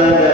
ربنا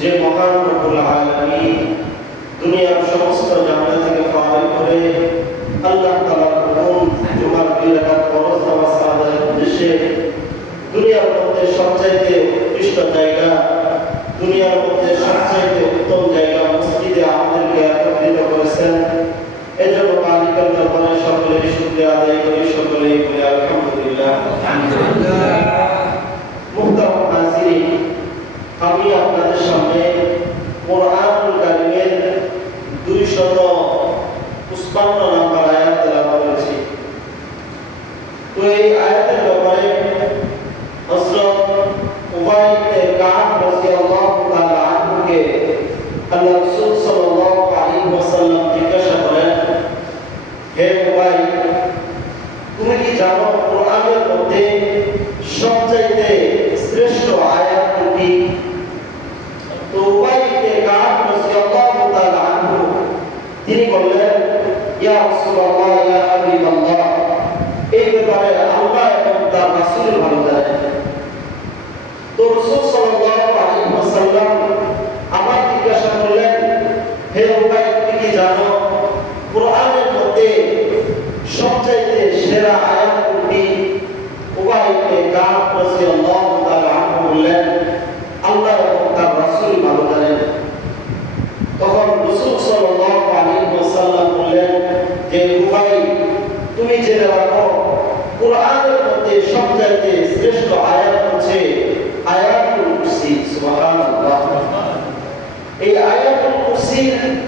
যে মহান রব্বুল আলামিন দুনিয়ার সমস্ত ঝামেলা থেকে ফারিক করে আল্লাহ তাআলার কোন জুমার ফরজ নামাজ উদ্দেশ্যে দুনিয়ার মধ্যে সবচাইতে উৎকৃষ্ট জায়গা দুনিয়ার মধ্যে সবচাইতে উত্তম জায়গা মসজিদে আমাদেরকে একত্রিত করেছেন। এজন্য মালিকের দরবারে সকলে শুকরিয়া আদায় করি সকলে বলি আলহামদুলিল্লাহ। আলহামদুলিল্লাহ। হাজিরিন আমি আপনাদের সামনে কোরআনুল কারিমের দুই শত পুষ্পান্ন নাম্বার আয়াত লাভ করেছি। তো এই আয়াতের ব্যাপারে হজরত উবাই কাঠ রাজিয়াল্লাহু তাআলা আনহুকে আল্লাহ রাসূল সাল্লাল্লাহু sin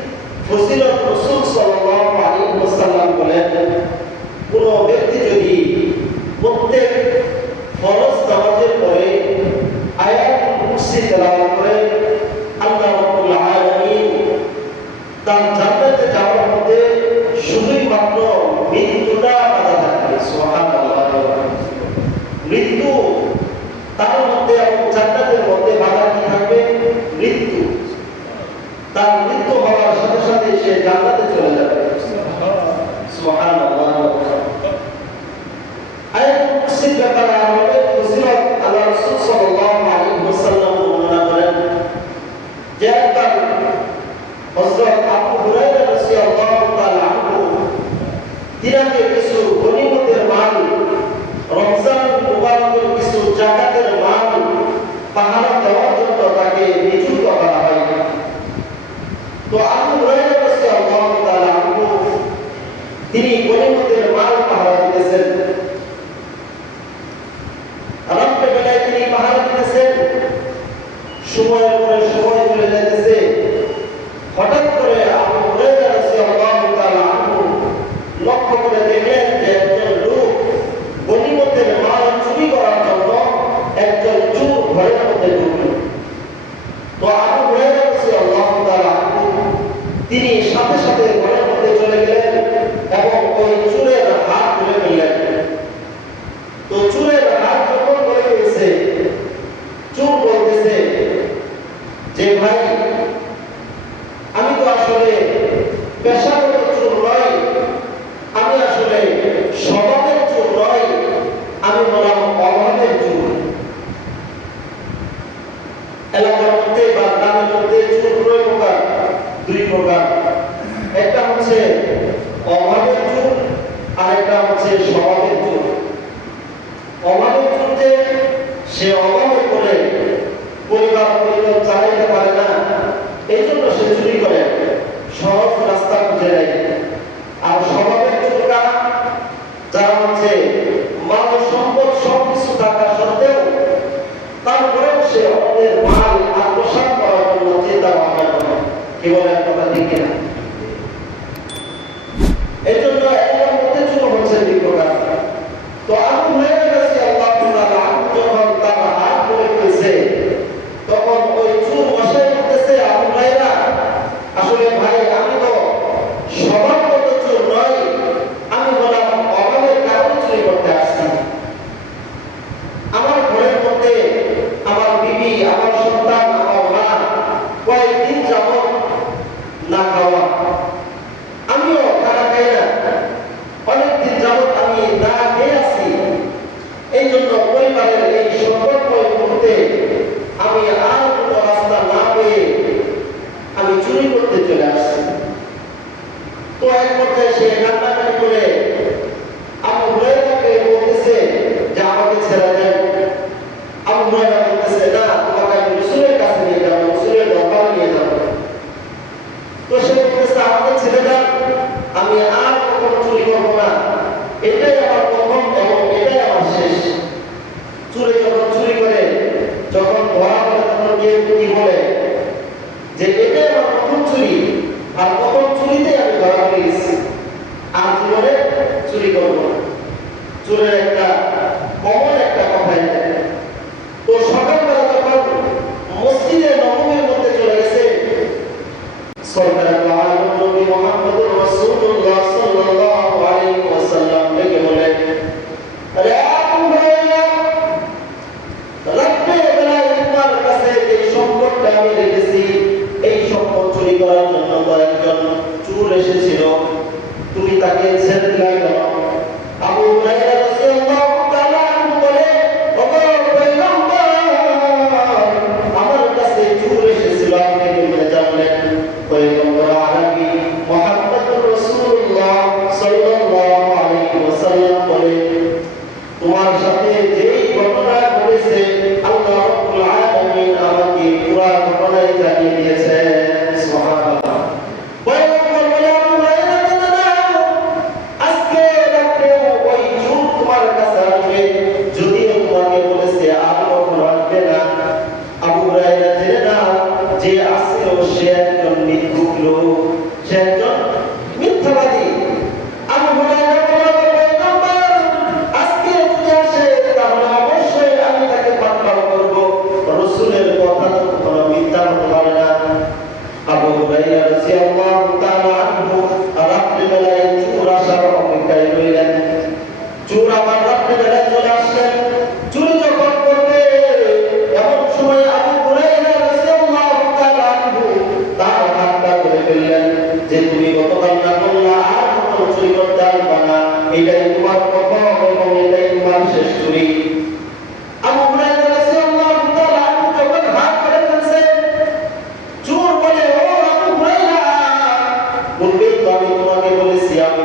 jantan Hazrat Abu Hurairah radhiyallahu taala. Anhu tidak disuruh उनके मुताबिक उन्होंने बोले सियाम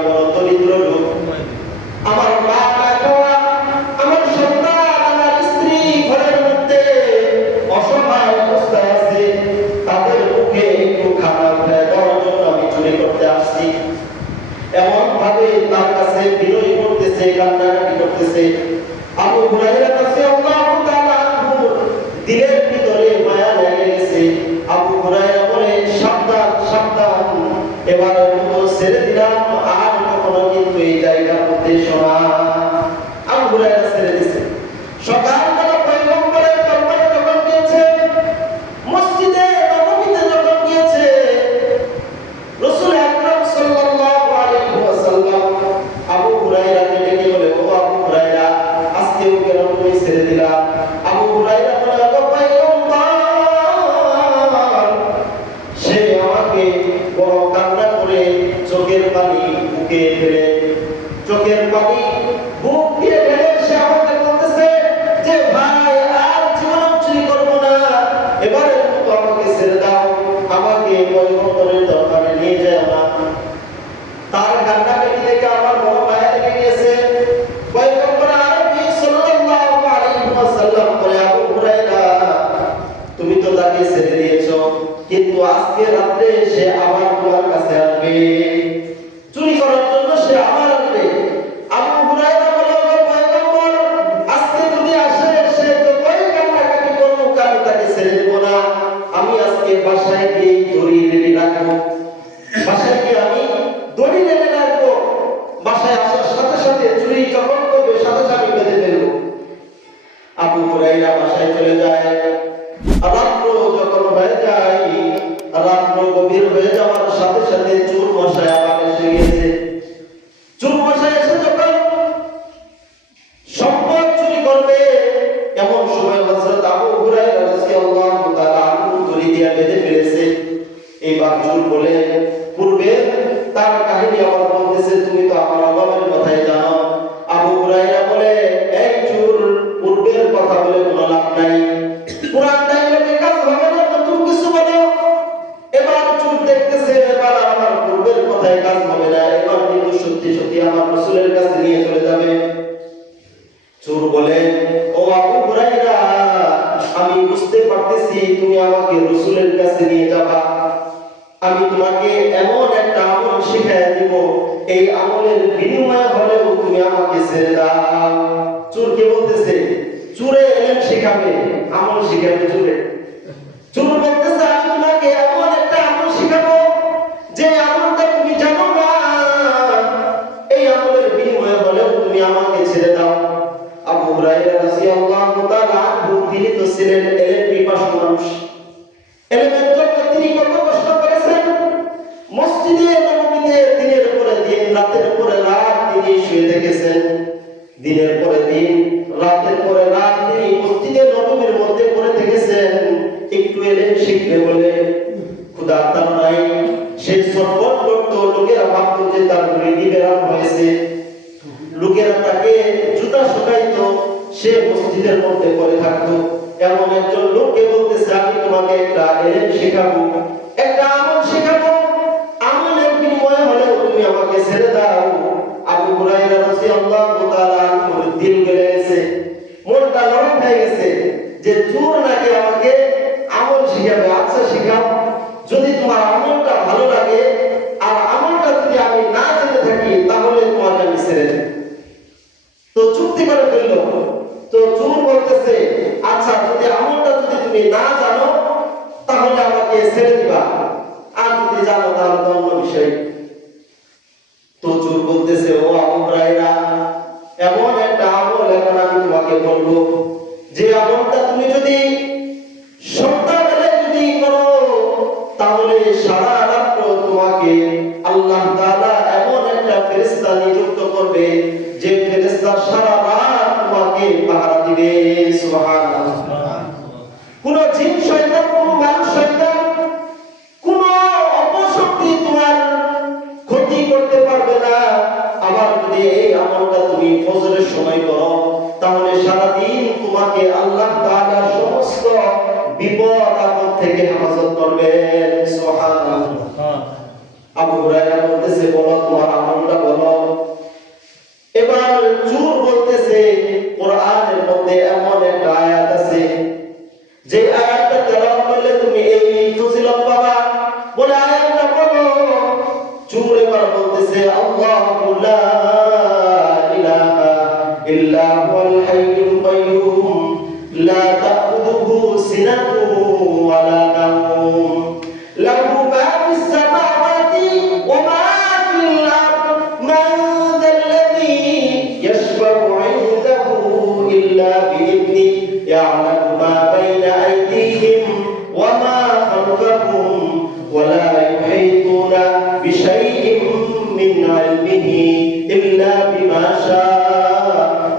বাসায় গিয়ে দড়ি বেঁধে রাখব? বাসায় গিয়ে আমি দড়ি বেঁধে রাখব? বাসায় আসার সাথে সাথে চুরি যখন করবে, সাথে সাথে বেঁধে ফেলব। আবু হুরাইরা বাসায় চলে যায় দেখতেছে, এবার আমার পূর্বের কথায় কাজ হবে না। এবার কিন্তু সত্যি সত্যি আমার রসুলের কাছে নিয়ে চলে যাবে। চোর বলে, ও আবু হুরাইরা আমি বুঝতে পারতেছি তুমি আমাকে রসুলের কাছে নিয়ে যাবা। আমি তোমাকে এমন একটা আমল শিখাই দিব। এই আমলের বিনিময়ে হলেও তুমি আমাকে ছেড়ে দাও। চোর কে বলতেছে, চোরে এলেন শিখাবে, আমল শিখাবে, চোর থেকেছেন দিনের পরে দিন, রাতের পরে রাত তিনি মসজিদে নববীর মধ্যে পড়ে থেকেছেন। একটু এলেম শিখবে বলে তার নাই। সে করতো লোকেরা ভাবতো যে তার মুরিদি বেরাম হয়েছে। লোকেরা তাকে জুতা সে মসজিদের মধ্যে থাকতো। এমন একজন লোককে বলতেছে, আমি তোমাকে একটা এলেম শেখাবো। একটা আমল শেখাবো। আমলের বিনিময়ে হলেও তুমি আমাকে ছেড়ে দাও। হুরায়রা রাদিয়াল্লাহু আচ্ছা তাহলে তোমাকে ছেড়ে দেব। তো চুক্তি করে ফেলল। তো চোর বলতেছে আচ্ছা যদি আমলটা যদি তুমি না জানো, তাহলে আমাকে ছেড়ে দিবা। আর যদি জানো, তাহলে অন্য তো বলতেছে ও আবু এমন একটা আমল এখন আমি তোমাকে বলব। যে আমলটা তুমি যদি যদি করো, তাহলে সারা রাত্র তোমাকে আল্লাহ এমন একটা ফেরেশতা নিযুক্ত করবে, যে ফেরেশতা সারা রাত তোমাকে পাহারা দিবে। সুবহানাল্লাহ। কোন জিন, শয়তান আবু হুরায়রা বলতেছে, বলো তোমার আমলটা বলো। এবার চুর বলতেছে, কোরআনের মধ্যে এমন একটা আয়াত আছে, যে আয়াতটা তেলাওয়াত করলে তুমি এই ফজিলত পাবা। বলে আয়াতটা বলো। চুর এবার বলতেছে, আল্লাহু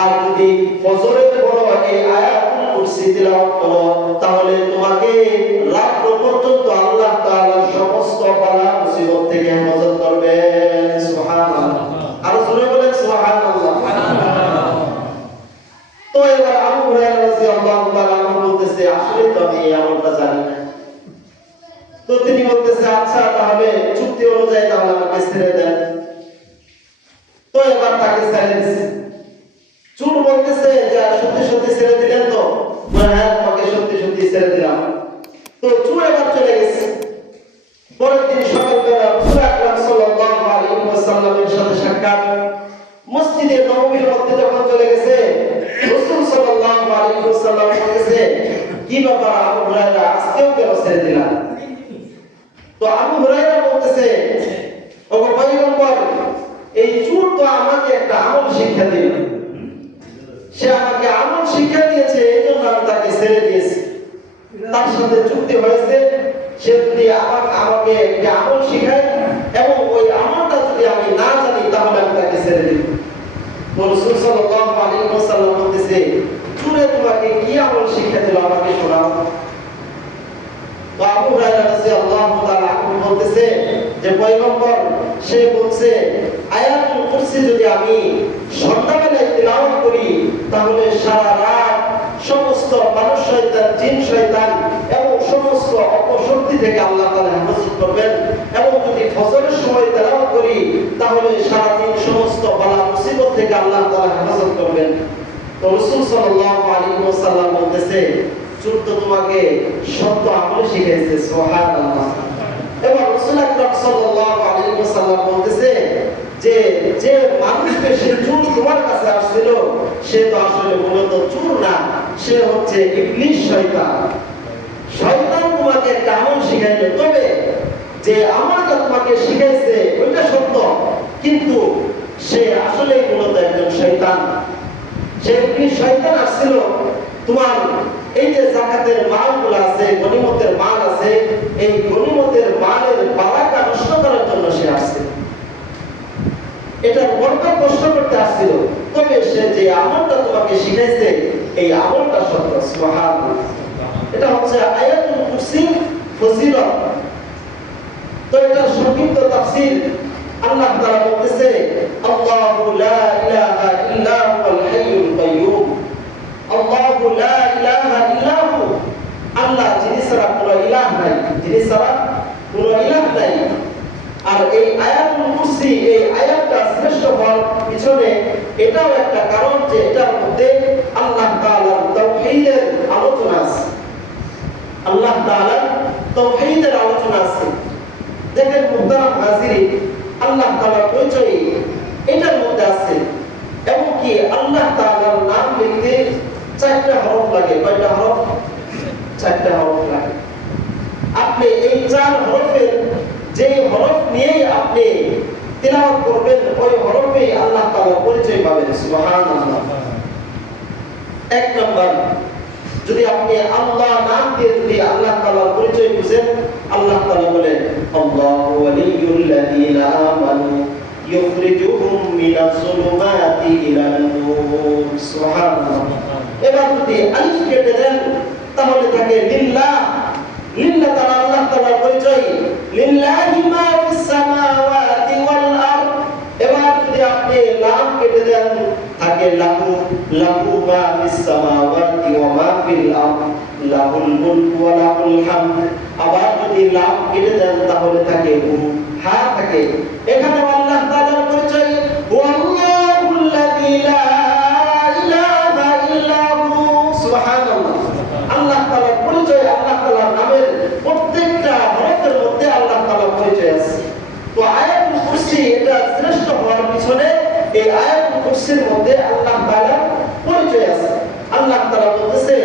আর যদি ফজরের পর এই আয়াতুল কুরসি তিলাওয়াত করো, তাহলে তোমাকে রাত পর্যন্ত আল্লাহ তাআলা সমস্ত বালা মুসিবত থেকে হেফাজত করবেন সুবহানাল্লাহ। আর জোরে বলেন সুবহানাল্লাহ। তো এবার আবু হুরায়রা রাদিয়াল্লাহু তাআলা বলতেছে, আসলে তো আমি এই আমলটা জানি না। তো তিনি বলতেছে আচ্ছা তাহলে চুক্তি অনুযায়ী তাহলে আমাকে ছেড়ে দেন। তো এবার তাকে ছেড়ে দিছে। চুর বলতেছে যে সত্যি সত্যি ছেড়ে দিলেন তো? হ্যাঁ তোমাকে সত্যি সত্যি ছেড়ে দিলাম। তো চুর এবার চলে গেছে। পরের দিন সকালবেলা রাসূল আকরাম সাল্লাল্লাহু আলাইহি ওয়াসাল্লামের সাথে সাক্ষাৎ। মসজিদে নববীর মধ্যে যখন চলে গেছে, রাসূল সাল্লাল্লাহু আলাইহি ওয়াসাল্লাম বলেছে কি ব্যাপার, আবু হুরায়রা? আজকেও কেন ছেড়ে দিলা তো আবু হুরায়রা বলতেছে, ওগো পয়গম্বর, এই চুর তো আমাকে একটা আমল শিক্ষা দিল। সে আমাকে আমল শিক্ষা দিয়েছে, এই জন্য আমি তাকে ছেড়ে দিয়েছি। তার সাথে চুক্তি হয়েছে, সে যদি আমাকে আমাকে একটা আমল শিখায় এবং ওই আমলটা যদি আমি না জানি, তাহলে আমি তাকে ছেড়ে দিব। আমি সন্ধ্যাবেলায় করি তাহলে সারা রাত সমস্ত মানুষ শয়তান, জিন শয়তান এবং সমস্ত অপশক্তি থেকে আল্লাহ তাআলা হেফাজত করবেন। এবং যদি ফজরের সময় তেলাওয়াত করি, তাহলে সারা থেকে আল্লাহ তাআলা হেফাজত করবেন। তো রাসূল সাল্লাল্লাহু আলাইহি ওয়াসাল্লাম বলতেছে, চোর তোমাকে সত্য আমল শিখাইছে, সুবহানাল্লাহ। এবং রাসূল আকরাম সাল্লাল্লাহু আলাইহি ওয়াসাল্লাম বলতেছে যে যে মানুষকে সে চোর তোমার কাছে আসছিল সে তো আসলে মূলত চোর না, সে হচ্ছে শয়তান। শয়তান তোমাকে একটা আমল তবে যে তোমাকে শিখাইছে, ওইটা সত্য। কিন্তু সে আসলে মূলত একজন শয়তান। সে কি শয়তান আসছিল। তোমার এই যে জাকাতের মালগুলো আছে গনিমতের মাল আছে, এই গনিমতের মালের বারাকা নষ্ট করার জন্য সে আসছে। এটার বরকত নষ্ট করতে আসছিল। তবে সে যে আমলটা তোমাকে শিখাইছে, এই আমলটা সত্য। সুবহানাল্লাহ। এটা হচ্ছে আয়াতুল কুরসি ফজিলত তো এটা সংক্ষিপ্ত তাফসীর। আল্লাহ তাআলা বলতেছে, আল্লাহু লা ইলাহা ইল্লা হুয়াল হাইয়ুল কাইয়্যুম। আল্লাহু লা ইলাহা ইল্লা আল্লাহ, যিনি ছাড়া কোনো ইলাহ নাই। যিনি ছাড়া কোনো ইলাহ নাই। আর এই আয়াতুল কুরসি, এই আয়াতটা শ্রেষ্ঠ হওয়ার পিছনে এটাও একটা কারণ যে এটার মধ্যে আল্লাহ তাআলার তাওহীদের আলোচনা আছে। আল্লাহ তাআলার তাওহীদের আলোচনা আছে। দেখেন মুহতারাম হাজিরিন আল্লাহ তাআলার পরিচয় এটার মধ্যে আছে। এবং কি আল্লাহ তাআলার নাম লিখতে চারটা হরফ লাগে। কয়টা হরফ? চারটা হরফ লাগে। আপনি এই চার হরফের যে হরফ নিয়েই আপনি তিলাওয়াত করবেন, ওই হরফে আল্লাহ তাআলার পরিচয় পাবেন, সুবহানাল্লাহ। এক নম্বর, যদি আপনি আল্লাহ নাম দিয়ে যদি আল্লাহ তাআলার পরিচয় বুঝেন, আল্লাহ তাআলা বলেন, আল্লাহু ওয়ালিয়ুল লাযিনা আমানু ইউখরিজুহুম মিনাজ যুলুমাতি ইলান নূর সুবহানাল্লাহ। এবার যদি আলিফ কেটে দেন, তাহলে থাকে লিল্লাহ লিল্লাহ তাআলা আল্লাহ তাআলার পরিচয়। লিল্লাহি মা ফিস সামাওয়াতি ওয়াল আরদ। এবার যদি আপনি লাম কেটে দেন, থাকে লাহু লাহু মা ফিস সামাওয়াতি ওয়া মা ফিল আরদ। লাহুল মুলকু ওয়া লাহুল হামদ। আবার যদি লাম কেটে দেন, তাহলে থাকে হু, হা থাকে। এখানে আল্লাহ তাআলার পরিচয় ওয়াল্লাহুল্লাযী লা ইলাহা ইল্লা হু। সুবহানাল্লাহ। আল্লাহ তাআলার পরিচয় আল্লাহ তাআলার নামের প্রত্যেকটা হরফের মধ্যে আল্লাহ তাআলার পরিচয় আছে তো আয়াতুল কুরসি এটা শ্রেষ্ঠ হওয়ার পিছনে এই আয়াতুল কুরসির মধ্যে আল্লাহ তাআলার পরিচয় আছে আল্লাহ তাআলা বলতেছে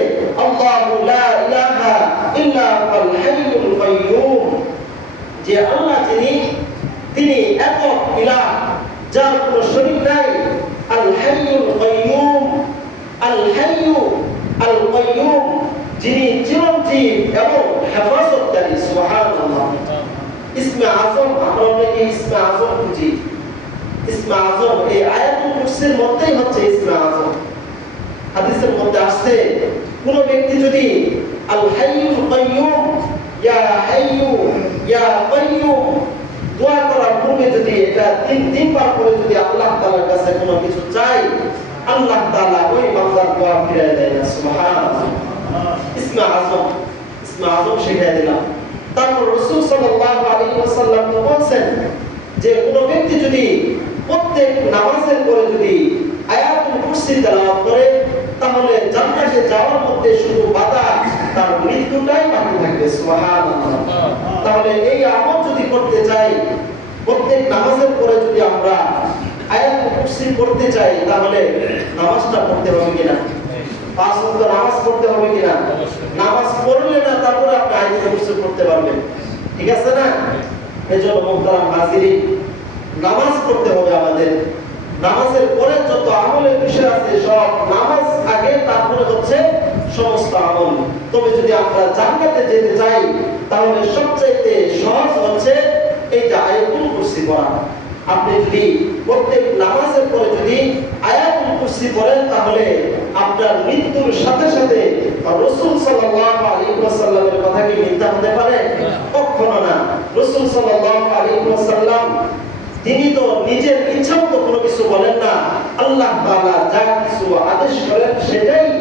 আল্লাহু লা ইলাহা ইল্লা হুয়াল হাইয়ুল কাইয়্যুম যে আল্লাহ যিনি তিনি একক ইলাহ যার কোনো শরীক নাই আল হাইয়ুল কাইয়্যুম আল হাইয়ু আল কাইয়্যুম যিনি চিরঞ্জীব এবং হেফাজতকারী সুবহানাল্লাহ ইসমে আজম আমরা অনেকে ইসমে আজম বুঝি? ইসমে আজম এই আয়াতুল কুরসির মধ্যেই হচ্ছে ইসমে আজম হাদিসের মধ্যে আসছে, কোন ব্যক্তি যদি আল হাইয়ুল কাইয়্যুম ইয়া হাইয়ু, ইয়া কাইয়্যুম দোয়া করার পূর্বে যদি এটা তিন তিনবার করে যদি আল্লাহ তাআলার কাছে কোনো কিছু চাই আল্লাহ তাআলা ওই বান্দার দোয়া ফিরিয়ে দেয় সুবহানাল্লাহ। ইসমে আজম ইসমে আজম শিখিয়ে দিলাম। তারপর রাসূল সাল্লাল্লাহু আলাইহি ওয়াসাল্লাম বলেন যে কোন ব্যক্তি যদি প্রত্যেক নামাজের পরে যদি আয়াতুল কুরসি তেলাওয়াত করে, তাহলে জান্নাতে যাওয়ার মধ্যে শুধু বাধা তার মৃত্যুটাই বাকি থাকবে, সুবহানাল্লাহ। তাহলে এই আমল যদি করতে চাই, প্রত্যেক নামাজের পরে যদি আমরা আয়াতুল কুরসি পড়তে চাই, তাহলে নামাজটা পড়তে হবে কিনা? পাঁচ ওয়াক্ত নামাজ পড়তে হবে কিনা? নামাজ পড়লে না তারপরে আপনি আয়াতুল কুরসি পড়তে পারবেন। ঠিক আছে না? এজন্য মুহতারাম হাজিরিন নামাজ পড়তে হবে আমাদের। নামাজের পরে যত আমলের বিষয় আছে সব নামাজ আগে তারপরে হচ্ছে সমস্ত আমল। তবে যদি আমরা জান্নাতে যেতে চাই তাহলে সবচাইতে সহজ হচ্ছে এই যে আয়াতুল কুরসি পড়া। আপনি যদি প্রত্যেক নামাজের পরে যদি আয়াতুল কুরসি পড়েন, তাহলে আপনার মৃত্যুর সাথে সাথে রাসূল সাল্লাল্লাহু আলাইহি ওয়াসাল্লামের কথা কি মিথ্যা হতে পারে? কখনো না। রাসূল সাল্লাল্লাহু আলাইহি ওয়াসাল্লাম, তিনি তো নিজের ইচ্ছা মতো কোনো কিছু বলেন না। আল্লাহ তাআলা যা কিছু আদেশ করেন, সেটাই